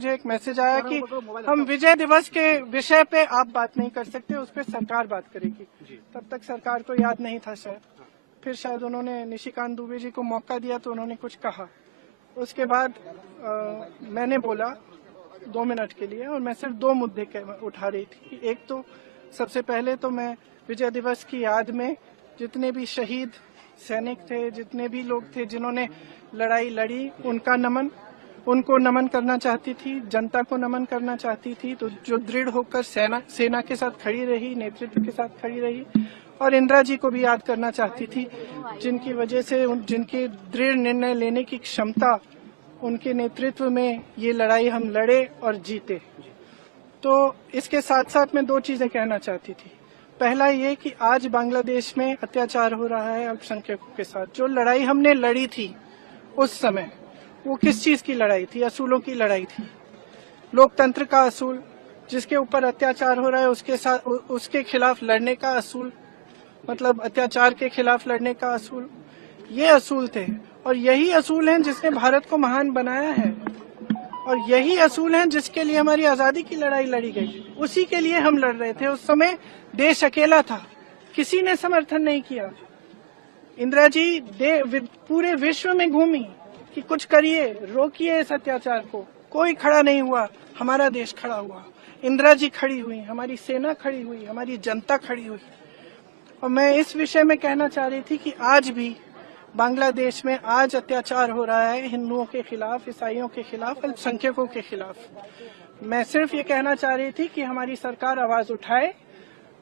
मुझे एक मैसेज आया कि हम विजय दिवस के विषय पे आप बात नहीं कर सकते, उस पर सरकार बात करेगी। तब तक सरकार को याद नहीं था शायद, फिर शायद उन्होंने निशिकांत दुबे जी को मौका दिया तो उन्होंने कुछ कहा। उसके बाद मैंने बोला 2 मिनट के लिए, और मैं सिर्फ 2 मुद्दे उठा रही थी। एक तो सबसे पहले तो मैं विजय दिवस की याद में जितने भी शहीद सैनिक थे, जितने भी लोग थे जिन्होंने लड़ाई लड़ी, उनको नमन करना चाहती थी, जनता को नमन करना चाहती थी। तो जो दृढ़ होकर सेना के साथ खड़ी रही, नेतृत्व के साथ खड़ी रही, और इंदिरा जी को भी याद करना चाहती थी, जिनकी वजह से जिनके दृढ़ निर्णय लेने की क्षमता, उनके नेतृत्व में ये लड़ाई हम लड़े और जीते। तो इसके साथ साथ मैं 2 चीजें कहना चाहती थी। पहला ये कि आज बांग्लादेश में अत्याचार हो रहा है अल्पसंख्यकों के साथ। जो लड़ाई हमने लड़ी थी उस समय, वो किस चीज की लड़ाई थी? असूलों की लड़ाई थी। लोकतंत्र का असूल, जिसके ऊपर अत्याचार हो रहा है उसके खिलाफ लड़ने का असूल, मतलब अत्याचार के खिलाफ लड़ने का असूल, ये असूल थे। और यही असूल हैं जिसने भारत को महान बनाया है, और यही असूल हैं जिसके लिए हमारी आजादी की लड़ाई लड़ी गई। उसी के लिए हम लड़ रहे थे। उस समय देश अकेला था, किसी ने समर्थन नहीं किया। इंदिरा जी पूरे विश्व में घूमी कि कुछ करिए, रोकिए इस अत्याचार को। कोई खड़ा नहीं हुआ, हमारा देश खड़ा हुआ। इंदिरा जी खड़ी हुई, हमारी सेना खड़ी हुई, हमारी जनता खड़ी हुई। और मैं इस विषय में कहना चाह रही थी कि आज भी बांग्लादेश में आज अत्याचार हो रहा है हिंदुओं के खिलाफ, ईसाइयों के खिलाफ, अल्पसंख्यकों के खिलाफ। मैं सिर्फ ये कहना चाह रही थी कि हमारी सरकार आवाज उठाए,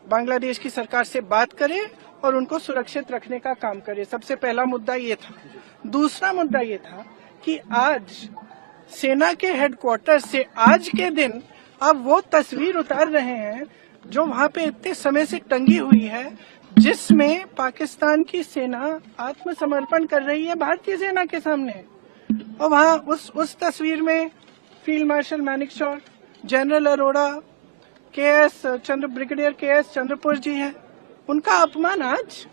बांग्लादेश की सरकार से बात करे और उनको सुरक्षित रखने का काम करे। सबसे पहला मुद्दा ये था। दूसरा मुद्दा ये था कि आज सेना के हेडक्वार्टर से आज के दिन आप वो तस्वीर उतार रहे हैं जो वहां पे इतने समय से टंगी हुई है, जिसमें पाकिस्तान की सेना आत्मसमर्पण कर रही है भारतीय सेना के सामने। और वहां उस तस्वीर में field marshal Manekshaw, general Arora, brigadier K S. Chandrapur ji हैं। उनका अपमान आज,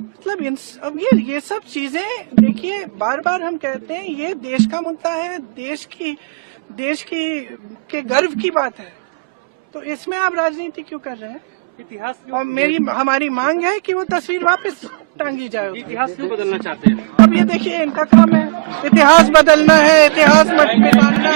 मतलब अब ये सब चीजें देखिए, बार बार हम कहते हैं ये देश का मुद्दा है, देश के गर्व की बात है। तो इसमें आप राजनीति क्यों कर रहे हैं? इतिहास और हमारी मांग है कि वो तस्वीर वापस टांगी जाए। इतिहास क्यों बदलना चाहते हैं? अब ये देखिए, इनका काम है इतिहास बदलना है, इतिहास मिटाना।